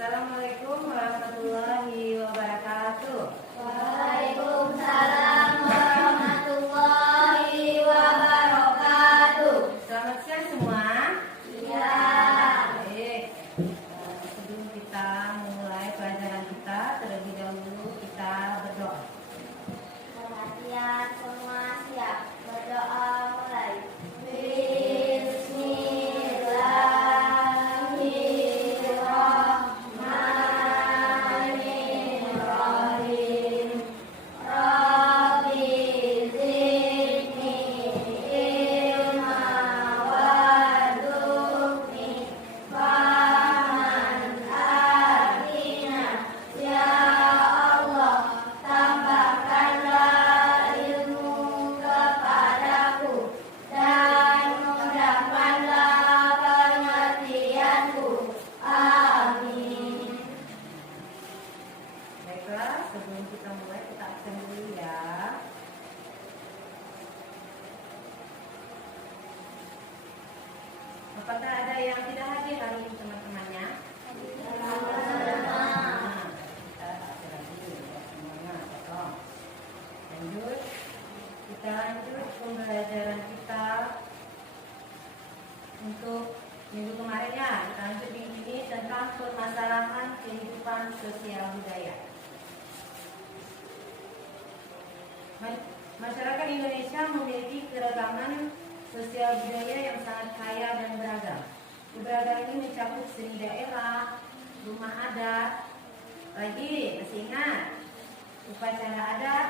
Assalamualaikum warahmatullahi wabarakatuh. Waalaikumsalam warahmatullahi wabarakatuh. Selamat siang semua. Iya. Baik. Sebelum kita memulai pelajaran kita, terlebih dahulu kita berdoa. Perhatian semua siap. Berdoa mulai. Bismillahirrahmanirrahim. Rabbi zidni ilma warzuqni fahman atina. Ya Allah, tambahkanlah ilmu kepadaku dan mudahkanlah pengertianku. Amin. Baiklah, sebelum kita mulai kita absen dulu ya. Apakah ada yang tidak hadir hari ini teman-temannya? Nah, kita absen lagi ya semuanya. Tolong. Lanjut. Kita lanjut pembelajaran kita untuk minggu kemarin ya. Kita lanjut minggu ini tentang permasalahan kehidupan sosial budaya. Masyarakat Indonesia memiliki keragaman sosial budaya yang sangat kaya dan beragam. Keberagaman ini mencakup seni daerah, rumah adat, lagi masih ingat upacara adat.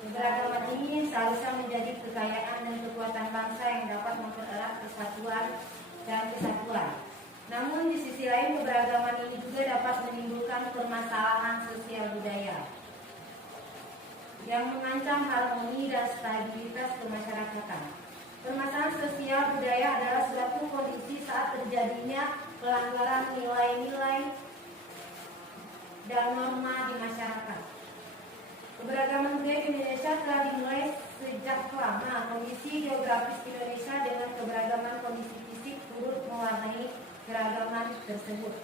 Keberagaman ini seharusnya menjadi kekayaan dan kekuatan bangsa yang dapat mempererat persatuan dan kesatuan. Namun di sisi lain keberagaman ini juga dapat menimbulkan permasalahan sosial budaya yang mengancam harmoni dan stabilitas kemasyarakatan. Permasalahan sosial budaya adalah suatu kondisi saat terjadinya pelanggaran nilai-nilai dan norma di masyarakat. Keberagaman budaya di Indonesia telah dimulai sejak lama. Kondisi geografis Indonesia dengan keberagaman kondisi fisik turut mewarnai keragaman tersebut.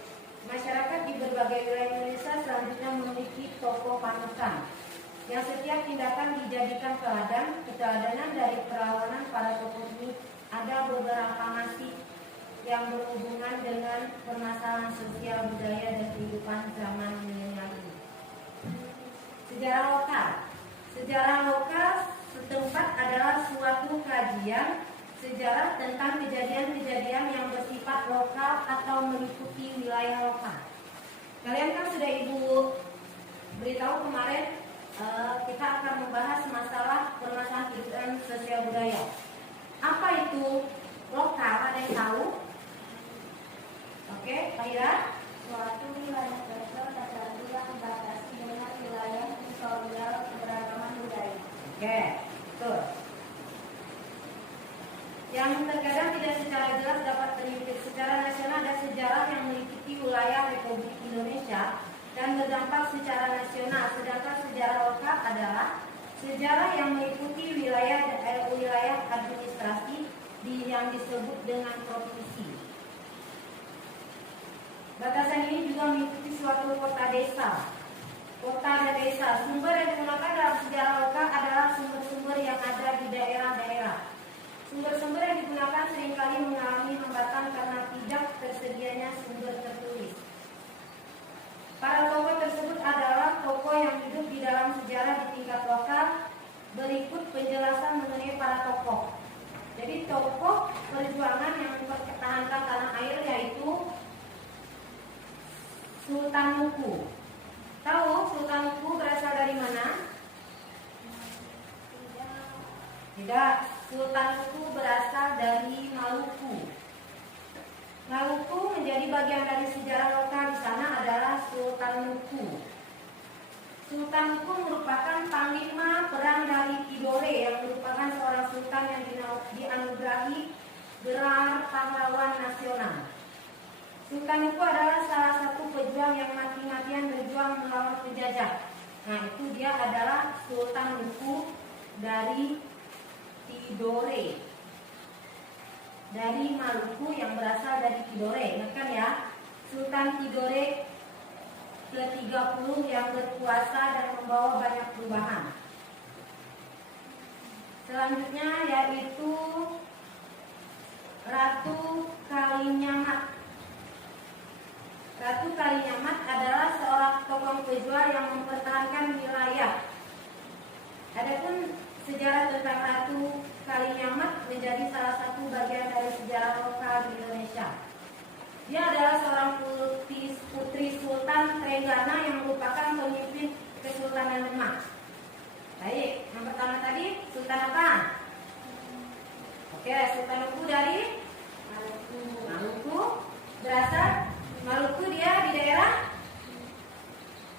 Masyarakat di berbagai wilayah Indonesia selanjutnya memiliki tokoh panutan yang setiap tindakan dijadikan keteladanan. Dari perlawanan para tokoh ini ada beberapa masih yang berhubungan dengan permasalahan sosial budaya dan kehidupan zaman milenial ini. Sejarah lokal. Sejarah lokal setempat adalah suatu kajian sejarah tentang kejadian-kejadian yang bersifat lokal atau meliputi wilayah lokal. Kalian kan sudah Ibu beritahu kemarin, kita akan membahas masalah permasalahan kehidupan sosial budaya. Apa itu lokal? Ada yang tahu? Oke, Pak Ira? Suatu wilayah tertentu yang dibatasi dengan wilayah teritorial keberagaman budaya. Oke, betul. Yang terkadang tidak secara jelas dapat terlihat. Secara nasional ada sejarah yang meliputi wilayah Republik Indonesia dan berdampak secara nasional, sedangkan sejarah lokal adalah sejarah yang meliputi wilayah administrasi yang disebut dengan provinsi. Batasan ini juga meliputi suatu kota desa. Kota dan desa, sumber yang digunakan dalam sejarah lokal adalah sumber-sumber yang ada di daerah-daerah. Sumber-sumber yang digunakan seringkali mengalami hambatan karena tidak tersedianya sumber tertulis. Para tokoh tersebut adalah tokoh yang hidup di dalam sejarah di tingkat lokal. Berikut penjelasan mengenai para tokoh. Jadi tokoh perjuangan yang mempertahankan tanah air yaitu Sultan Muku. Tahu Sultan Muku berasal dari mana? Tidak. Sultan Muku berasal dari Maluku. Maluku menjadi bagian dari sejarah lokal. Di sana adalah Sultan Muku. Sultan Muku merupakan panglima perang dari Tidore yang merupakan seorang sultan yang dianugerahi gelar pahlawan nasional. Sultan Muku adalah salah satu pejuang yang mati-matian berjuang melawan penjajah. Nah, itu dia adalah Sultan Muku dari Tidore, dari Maluku yang berasal dari Tidore. Ingatkan ya, Sultan Tidore ke-30 yang berkuasa dan membawa banyak perubahan. Selanjutnya yaitu Ratu Kalinyamat. Ratu Kalinyamat adalah seorang tokoh pejuang yang mempertahankan wilayah. Adapun sejarah tentang Ratu Kalinyamat menjadi salah satu bagian dari sejarah lokal di Indonesia. Dia adalah seorang putri Sultan Trenggana yang merupakan pemimpin Kesultanan Demak. Baik, yang pertama tadi Sultan apa? Oke, Sultan Maluku dari Maluku. Berasal Maluku, dia di daerah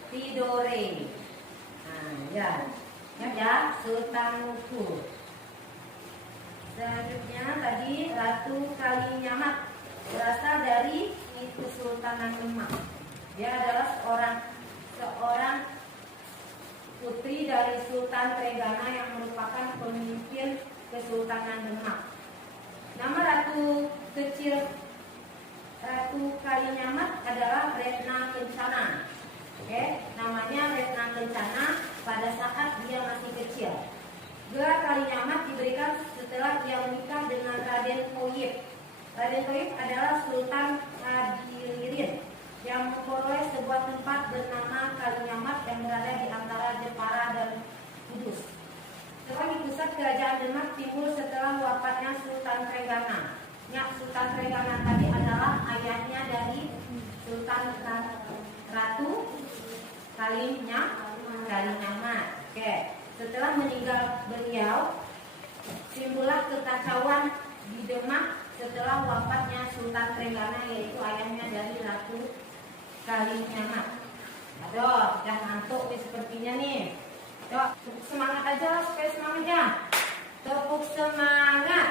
Tidore. Nah, ya. Ya, Sultan Maluku. Selanjutnya tadi Ratu Kalinyamat berasal dari Kesultanan Demak. Dia adalah seorang putri dari Sultan Trenggana yang merupakan pemimpin Kesultanan Demak. Nama ratu kecil Ratu Kalinyamat adalah Retna Kencana. Oke, namanya Retna Kencana pada saat dia masih kecil. Gelar Kalinyamat diberikan setelah dia menikah dengan Raden Thoyib. Raden Thoyib adalah Sultan Hadirin yang memperoleh sebuah tempat bernama Kalinyamat yang berada di antara Jepara dan Kudus. Sebagai pusat kerajaan Demak timbul setelah wafatnya Sultan Trenggana. Sultan Trenggana tadi adalah ayahnya dari Sultan Ratu Kalinyamat. Oke, setelah meninggal beliau, timbullah kekacauan di Demak setelah wafatnya Sultan Trenggana, yaitu ayahnya dari Ratu Kalinyamat. Aduh, jangan ngantuk nih sepertinya nih. Yuk, tepuk semangat aja supaya semangat ya. Tepuk semangat.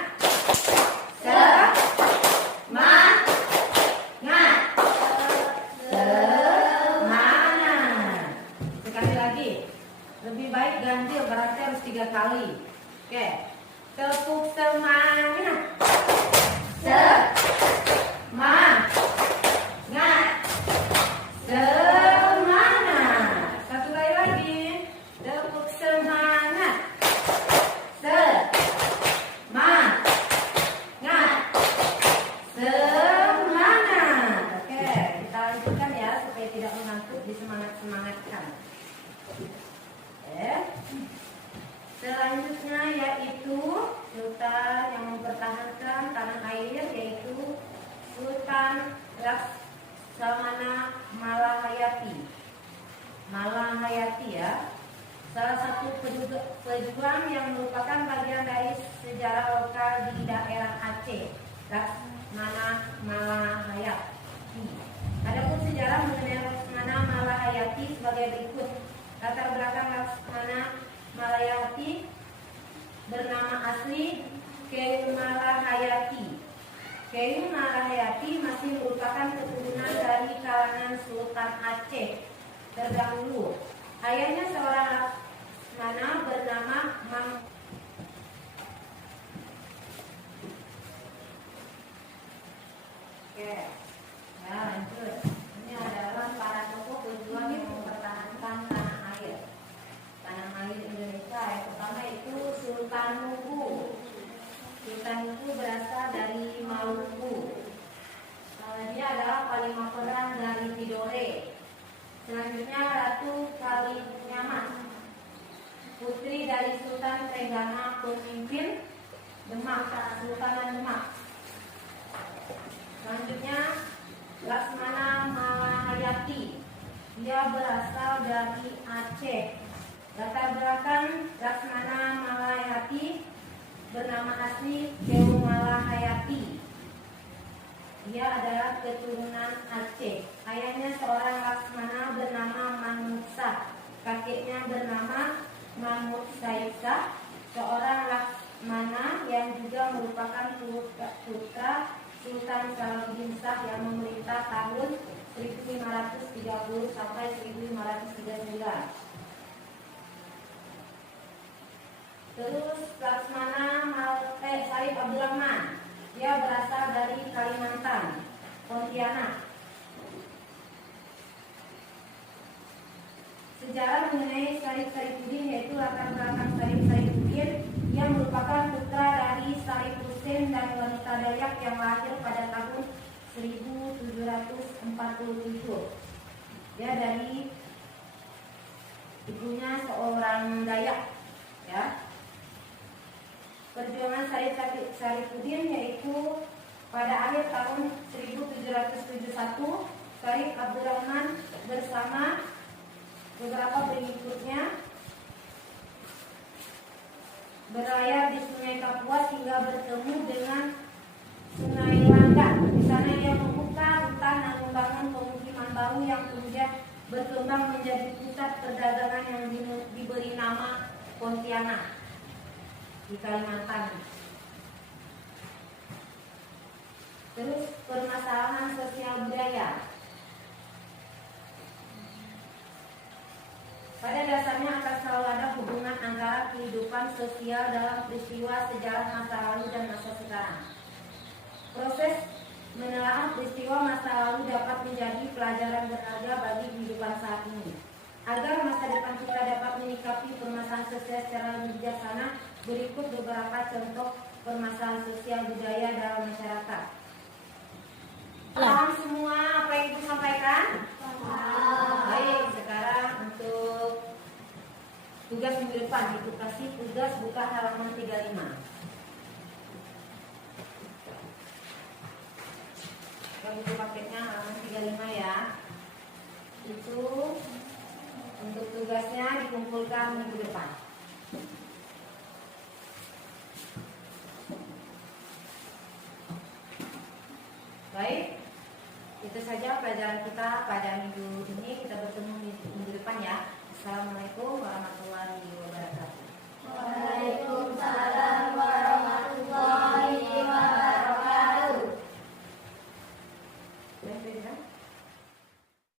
Semangat. Semangat. Sekali lagi. Lebih baik ganjil, berarti harus 3 kali. Oke. Tepuk semangat. Semangat. Semangat. Satu kali lagi. Tepuk semangat. Semangat. Semangat. Oke, kita lanjutkan ya supaya tidak mengantuk, disemangat-semangatkan. Selanjutnya yaitu sultan yang mempertahankan tanah air, yaitu Sultan Laksamana Malahayati. Malahayati ya, salah satu pejuang yang merupakan bagian dari sejarah lokal di daerah Aceh. Laksamana Malahayati. Adapun sejarah mengenai Laksamana Malahayati sebagai berikut. Latar belakang Laksamana Malahayati bernama asli Keung Malahayati. Keung Malahayati masih merupakan keturunan dari kalangan Sultan Aceh terdahulu. Ayahnya seorang Laksamana bernama Oke, ya lanjut. Ini adalah para tokoh pejuang yang mempertahankan tanah air Indonesia. Yang pertama itu Sultan Maluku. Sultan Maluku berasal dari Maluku. Dia adalah Paling dari Tidore. Selanjutnya Ratu Kalinyamat, putri dari Sultan Trenggana, pemimpin Demak, Sultanan Demak. Selanjutnya Laksamana Malahayati. Dia berasal dari Aceh. Latar belakang Laksamana Malahayati bernama asli Keung Malahayati. Dia adalah keturunan Aceh. Ayahnya seorang Laksamana bernama Mahmudsa. Kakeknya bernama Mahmud Saifsah, seorang Laksamana yang juga merupakan putra Sultan Salahuddin Shah yang memerintah tahun 1530 sampai 1539. Terus Laksamana Said Abdurrahman. Dia berasal dari Kalimantan, Pontianak. Sejarah mengenai Syarif Sarifuddin, yaitu latar belakang Syarif Sarifuddin yang merupakan putra dari Syarif Hussein dan wanita Dayak yang lahir pada tahun 1747. Ya, dari ibunya seorang Dayak. Ya. Perjuangan Syarif Sarifuddin yaitu pada akhir tahun 1771, Syarif Abdurrahman bersama beberapa pengikutnya berlayar di Sungai Kapuas hingga bertemu dengan Sungai Landak. Di sana ia membuka hutan dan membangun pemukiman baru yang kemudian berkembang menjadi pusat perdagangan yang diberi nama Pontianak di Kalimantan. Terus permasalahan sosial budaya. Pada dasarnya akan selalu ada hubungan antara kehidupan sosial dalam peristiwa sejarah masa lalu dan masa sekarang. Proses menelaah peristiwa masa lalu dapat menjadi pelajaran berharga bagi kehidupan saat ini. Agar masa depan kita dapat menyikapi permasalahan sosial secara lebih bijaksana, berikut beberapa contoh permasalahan sosial budaya dalam masyarakat. Paham semua apa yang Ibu sampaikan? Baik, sekarang untuk tugas minggu depan, Ibu kasih tugas buka halaman 35. Yang buku paketnya halaman 35 ya. Itu untuk tugasnya dikumpulkan minggu depan. Baik, itu saja pelajaran kita pada minggu ini. Kita bertemu minggu depan ya. Assalamualaikum warahmatullahi wabarakatuh.